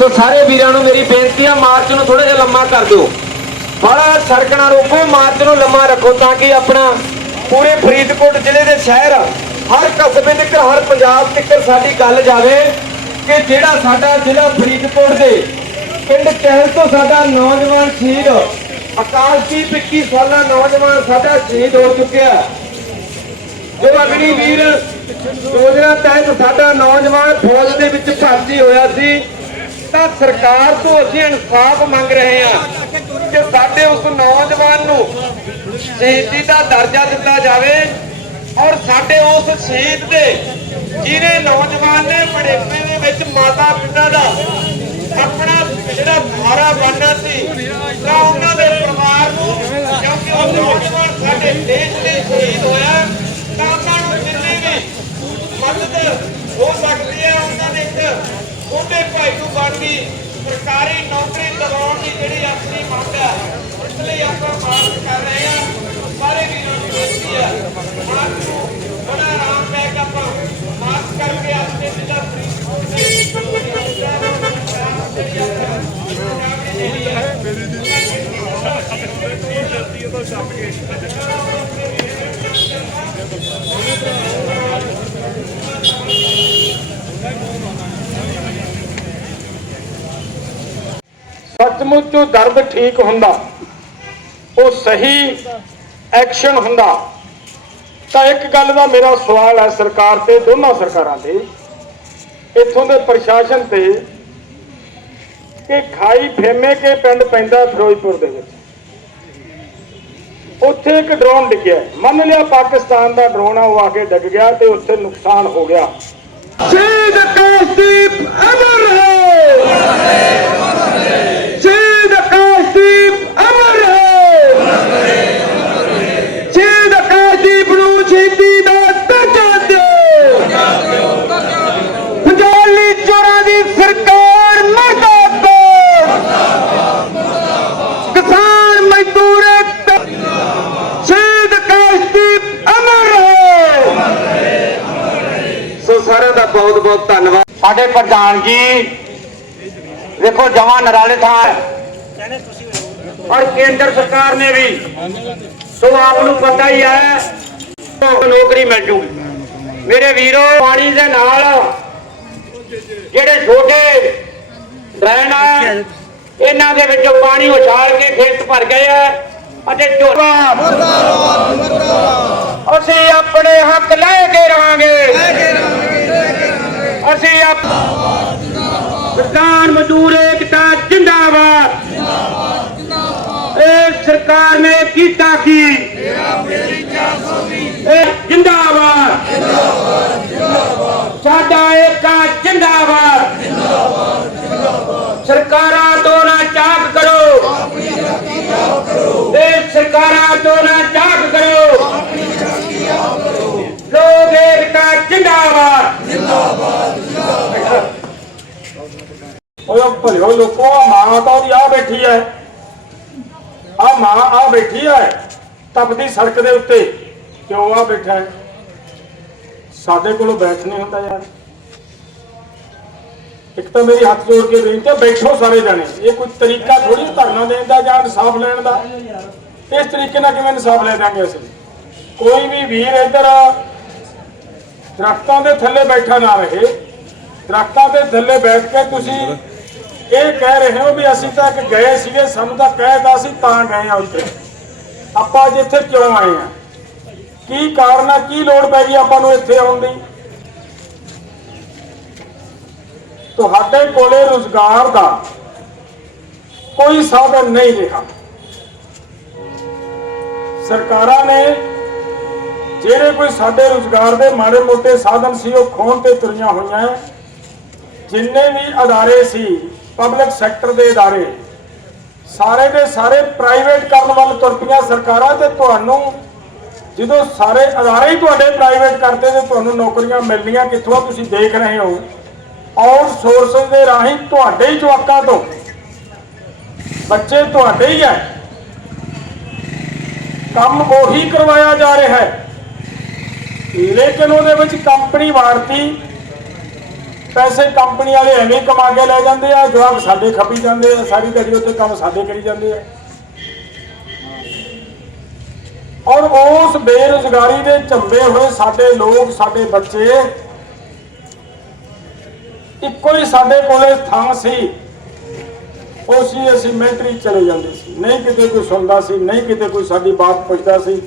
ਸੋ ਸਾਰੇ ਵੀਰਾਂ ਨੂੰ ਮੇਰੀ ਬੇਨਤੀ ਆ, ਮਾਰਚ ਨੂੰ ਥੋੜਾ ਜਿਹਾ ਲੰਮਾ ਕਰ ਦਿਓ। ਬੜਾ ਸੜਕਣਾ ਰੋਕੋ, ਮਾਰਚ ਨੂੰ ਲੰਮਾ ਰੱਖੋ ਤਾਂ ਕਿ ਆਪਣਾ ਪੂਰੇ ਫਰੀਦਕੋਟ ਜ਼ਿਲ੍ਹੇ ਦੇ ਸ਼ਹਿਰ, ਹਰ ਕਸਬੇ ਤੱਕ, ਹਰ ਪੰਜਾਬ ਤੱਕ ਸਾਡੀ ਗੱਲ ਜਾਵੇ ਕਿ ਜਿਹੜਾ ਸਾਡਾ ਜ਼ਿਲ੍ਹਾ ਫਰੀਦਕੋਟ ਦੇ ਪਿੰਡ ਕਹਿਲ ਤੋਂ ਸਾਡਾ ਨੌਜਵਾਨ ਸ਼ਹੀਦ ਆਕਾਸ਼ਦੀਪ 21 ਸਾਲਾ ਨੌਜਵਾਨ ਸਾਡਾ ਸ਼ਹੀਦ ਹੋ ਚੁੱਕਿਆ ਜੋ ਅਗਨੀ ਵੀਰ ਯੋਜਨਾ ਤਹਿਤ ਸਾਡਾ ਨੌਜਵਾਨ ਫੌਜ ਦੇ ਵਿੱਚ ਭਰਤੀ ਹੋਇਆ ਸੀ। ਤਾਂ ਸਰਕਾਰ ਤੋਂ ਅਸੀਂ ਇਨਸਾਫ ਮੰਗ ਰਹੇ ਹਾਂ ਕਿ ਸਾਡੇ ਉਸ ਨੌਜਵਾਨ ਨੂੰ ਸ਼ਹੀਦੀ ਦਾ ਦਰਜਾ ਦਿੱਤਾ ਜਾਵੇ ਔਰ ਸਾਡੇ ਉਸ ਸ਼ਹੀਦ ਦੇ, ਜਿਹਨੇ ਨੌਜਵਾਨ ਨੇ ਬੜੇਪੇ ਦੇ ਵਿੱਚ ਮਾਤਾ ਪਿਤਾ ਦਾ ਆਪਣਾ ਜਿਹੜਾ ਸਹਾਰਾ ਬਣਨਾ ਸੀ, ਤਾਂ ਉਹਨਾਂ ਦੇ ਪਰਿਵਾਰ ਨੂੰ ਕਿਉਂਕਿ ਉਹ ਨੌਜਵਾਨ ਸਾਡੇ ਦੇਸ਼ ਦੇ ਸ਼ਹੀਦ ਹੋਇਆ ਤਾਂ ਉਹਨਾਂ ਨੂੰ ਜਿੰਨੀ ਵੀ ਮਦਦ ਹੋ ਸਕਦੀ ਹੈ ਉਹਨਾਂ ਦੇ ਇੱਕ ਛੋਟੇ ਭਾਈ ਸਰਕਾਰੀ ਨੌਕਰੀ ਦਿਵਾਉਣ ਦੀ ਜਿਹੜੀ ਆਪਣੀ ਮੰਗ ਹੈ ਇਸ ਲਈ ਆਪਾਂ ਮਾਰਚ ਕਰ ਰਹੇ ਹਾਂ। ਸਾਰੇ ਵੀਰਾਂ ਨੂੰ ਬੇਨਤੀ ਹੈ ਮਾਰਚ ਨੂੰ ਬੜਾ ਆਰਾਮ ਲੈ ਕੇ ਆਪਾਂ। ਮਾਰਚ ਕਰਕੇ ਆਪਣੇ ਸੱਚਮੁੱਚ ਉਹ ਦਰਦ ਠੀਕ ਹੁੰਦਾ, ਉਹ ਸਹੀ ਐਕਸ਼ਨ ਹੁੰਦਾ। ਤਾਂ ਇੱਕ ਗੱਲ ਦਾ ਮੇਰਾ ਸਵਾਲ ਹੈ ਸਰਕਾਰ ਤੇ, ਦੋਨਾਂ ਸਰਕਾਰਾਂ ਤੇ। ਇੱਥੋਂ ਦੇ ਪ੍ਰਸ਼ਾਸਨ ਤੇ ਕਿ ਖਾਈ ਫੇਮੇ ਕੇ ਪਿੰਡ ਪੈਂਦਾ ਫਿਰੋਜ਼ਪੁਰ ਦੇ ਵਿੱਚ। ਉੱਥੇ ਇੱਕ ਡਰੋਨ ਡਿੱਗਿਆ ਮੰਨ ਲਿਆ ਪਾਕਿਸਤਾਨ ਦਾ ਡਰੋਨ ਆ, ਉਹ ਆ ਕੇ ਡਿੱਗ ਗਿਆ ਤੇ ਉੱਥੇ ਨੁਕਸਾਨ ਹੋ ਗਿਆ। ਸ਼ਹੀਦ ਆਕਾਸ਼ਦੀਪ ਅਮਰ ਹੈ ਸ਼ਹੀਦ ਆਕਾਸ਼ਦੀਪ ਅਮਰ ਹੈ ਸ਼ਹੀਦ ਆਕਾਸ਼ਦੀਪ ਨੂੰ ਸ਼ਹੀਦੀ ਦਾ ਦਰਜਾ ਦਿਓ ਪੰਜਾਲੀ ਚੋਰਾਂ ਦੀ ਸਰਕਾਰ ਮਰਦਾਬਾਦ ਕਿਸਾਨ ਮਜ਼ਦੂਰ ਏਕਤਾ ਸ਼ਹੀਦ ਆਕਾਸ਼ਦੀਪ ਅਮਰ ਹੈ ਸੋ ਸਾਰਿਆਂ ਦਾ ਬਹੁਤ ਬਹੁਤ ਧੰਨਵਾਦ। ਸਾਡੇ ਪ੍ਰਧਾਨ ਜੀ ਵੇਖੋ ਜਵਾਂ ਨਰਾਲੇ ਥਾਂ ਔਰ ਕੇਂਦਰ ਸਰਕਾਰ ਨੇ ਵੀ ਸੋ ਆਪ ਨੂੰ ਪਤਾ ਹੀ ਹੈ ਨੌਕਰੀ ਮਿਲ ਜੂਗੀ ਮੇਰੇ ਵੀਰੋ ਪਾਣੀ ਦੇ ਨਾਲ ਜਿਹੜੇ ਛੋਟੇ ਡਰੇਨ ਆ ਇਹਨਾਂ ਦੇ ਵਿੱਚੋਂ ਪਾਣੀ ਉਛਾਲ ਕੇ ਖੇਤ ਭਰ ਗਏ ਆ ਅਤੇ ਝੋਨਾ ਅਸੀਂ ਆਪਣੇ ਹੱਕ ਲੈ ਕੇ ਰਹਾਂਗੇ ਅਸੀਂ ਆਪ ਕਿਸਾਨ ਮਜ਼ਦੂਰ ਏਕਤਾ ਜਿੰਦਾਬਾਦ ਇਹ ਸਰਕਾਰ ਨੇ ਕੀਤਾ ਕੀ ਇਹ ਜਿੰਦਾਬਾਦ ਸਾਡਾ ਏਕਾ ਜਿੰਦਾਬਾਦ ਸਰਕਾਰਾਂ ਤੋਂ ਨਾ ਚਾਕ ਕਰੋ ਇਹ ਸਰਕਾਰਾਂ ਤੋਂ ਨਾ ਚਾਕ ਕਰੋ ਓਏ ਲੋਕੋ ਆ ਮਾਂ ਤਾਂ ਉਹਦੀ ਆ ਬੈਠੀ ਐ। ਆ ਮਾਂ ਆ ਬੈਠੀ ਐ, ਤਪਦੀ ਸੜਕ ਦੇ ਉੱਤੇ। ਕਿਉਂ ਆ ਬੈਠਾ ਹੈ ਸਾਡੇ ਕੋਲੋਂ ਬੈਠ ਨਹੀਂ ਹੁੰਦਾ ਯਾਰ। ਇੱਕ ਤਾਂ ਮੇਰੀ ਹੱਥ ਜੋੜ ਕੇ ਬੇਨਤੀ ਹੈ ਬੈਠੋ ਸਾਰੇ ਜਾਣੇ। ਇਹ ਕੋਈ ਤਰੀਕਾ ਥੋੜੀ ਧਰਨਾ ਦੇਣ ਦਾ ਜਾਂ ਇਨਸਾਫ ਲੈਣ ਦਾ? ਇਸ ਤਰੀਕੇ ਨਾਲ ਕਿਵੇਂ ਇਨਸਾਫ ਲੈ ਦਾਂਗੇ ਅਸੀਂ? ਕੋਈ ਵੀ ਵੀਰ ਇੱਧਰ ਦਰਖਤਾਂ ਦੇ ਥੱਲੇ ਬੈਠਾ ਨਾ ਰਹੇ। ਦਰਖਤਾਂ ਦੇ ਥੱਲੇ ਬੈਠ ਕੇ ਤੁਸੀਂ ਇਹ ਕਹਿ ਰਹੇ ਹੋ ਵੀ ਅਸੀਂ ਤਾਂ ਇੱਕ ਗਏ ਸੀਗੇ, ਸਾਨੂੰ ਤਾਂ ਕਹਿਤਾ ਸੀ, ਤਾਂ ਗਏ ਆ ਉੱਥੇ। ਆਪਾਂ ਅੱਜ ਇੱਥੇ ਕਿਉਂ ਆਏ ਆ? ਕੀ ਕਾਰਨ ਆ? ਕੀ ਲੋੜ ਪੈ ਗਈ ਆਪਾਂ ਨੂੰ ਇੱਥੇ ਆਉਣ ਦੀ? ਤੁਹਾਡੇ ਕੋਲੇ ਰੁਜ਼ਗਾਰ ਦਾ ਕੋਈ ਸਾਧਨ ਨਹੀਂ ਰਿਹਾ। ਸਰਕਾਰਾਂ ਨੇ ਜਿਹੜੇ ਕੋਈ ਸਾਡੇ ਰੁਜ਼ਗਾਰ ਦੇ ਮਾੜੇ ਮੋਟੇ ਸਾਧਨ ਸੀ, ਉਹ ਖੋਣ ਤੇ ਤੁਰੀਆਂ ਹੋਈਆਂ ਜਿੰਨੇ ਵੀ ਅਦਾਰੇ ਸੀ ਪਬਲਿਕ ਸੈਕਟਰ ਦੇ ਅਦਾਰੇ ਸਾਰੇ ਦੇ ਸਾਰੇ ਪ੍ਰਾਈਵੇਟ ਕਰਨ ਵੱਲ ਤੁਰ ਪਈਆਂ ਸਰਕਾਰਾਂ ਤੇ ਤੁਹਾਨੂੰ, ਜਦੋਂ ਸਾਰੇ ਅਦਾਰੇ ਹੀ ਤੁਹਾਡੇ ਪ੍ਰਾਈਵੇਟ ਕਰਦੇ ਤੇ ਤੁਹਾਨੂੰ ਨੌਕਰੀਆਂ ਮਿਲਣੀਆਂ, ਕਿੱਥੋਂ ਤੁਸੀਂ ਦੇਖ ਰਹੇ ਹੋ? ਆਊਟਸੋਰਸਿੰਗ ਦੇ ਰਾਹੀਂ ਤੁਹਾਡੇ ਹੀ ਜਵਾਕਾਂ ਤੋਂ। ਬੱਚੇ ਤੁਹਾਡੇ ਹੀ ਹੈ ਕੰਮ ਉਹੀ ਕਰਵਾਇਆ ਜਾ ਰਿਹਾ ਹੈ। ਲੇਕਿਨ ਉਹਦੇ ਵਿੱਚ ਕੰਪਨੀ ਵਾਰਤੀ ਪੈਸੇ ਕੰਪਨੀ ਵਾਲੇ ਐਵੇਂ ਕਮਾ ਕੇ ਲੈ ਜਾਂਦੇ ਆ, ਜਵਾਬ ਸਾਡੇ ਖਪੀ ਜਾਂਦੇ ਆ, ਸਾਰੀ ਦਿਹਾੜੀ ਉੱਤੇ ਕੰਮ ਸਾਡੇ ਕਰੀ ਜਾਂਦੇ ਆ। ਔਰ ਉਸ ਬੇਰੁਜ਼ਗਾਰੀ ਦੇ ਝੰਬੇ ਹੋਏ ਸਾਡੇ ਲੋਕ, ਸਾਡੇ ਬੱਚੇ, ਇੱਕੋ ਹੀ ਸਾਡੇ ਕੋਲੇ ਥਾਂ ਸੀ। ਉਹ ਅਸੀਂ ਮਿਲਟਰੀ ਚਲੇ ਜਾਂਦੇ ਸੀ। ਨਹੀਂ ਕਿਤੇ ਕੋਈ ਸੁਣਦਾ ਸੀ, ਨਹੀਂ ਕਿਤੇ ਕੋਈ ਸਾਡੀ ਬਾਤ ਪੁੱਛਦਾ ਸੀ।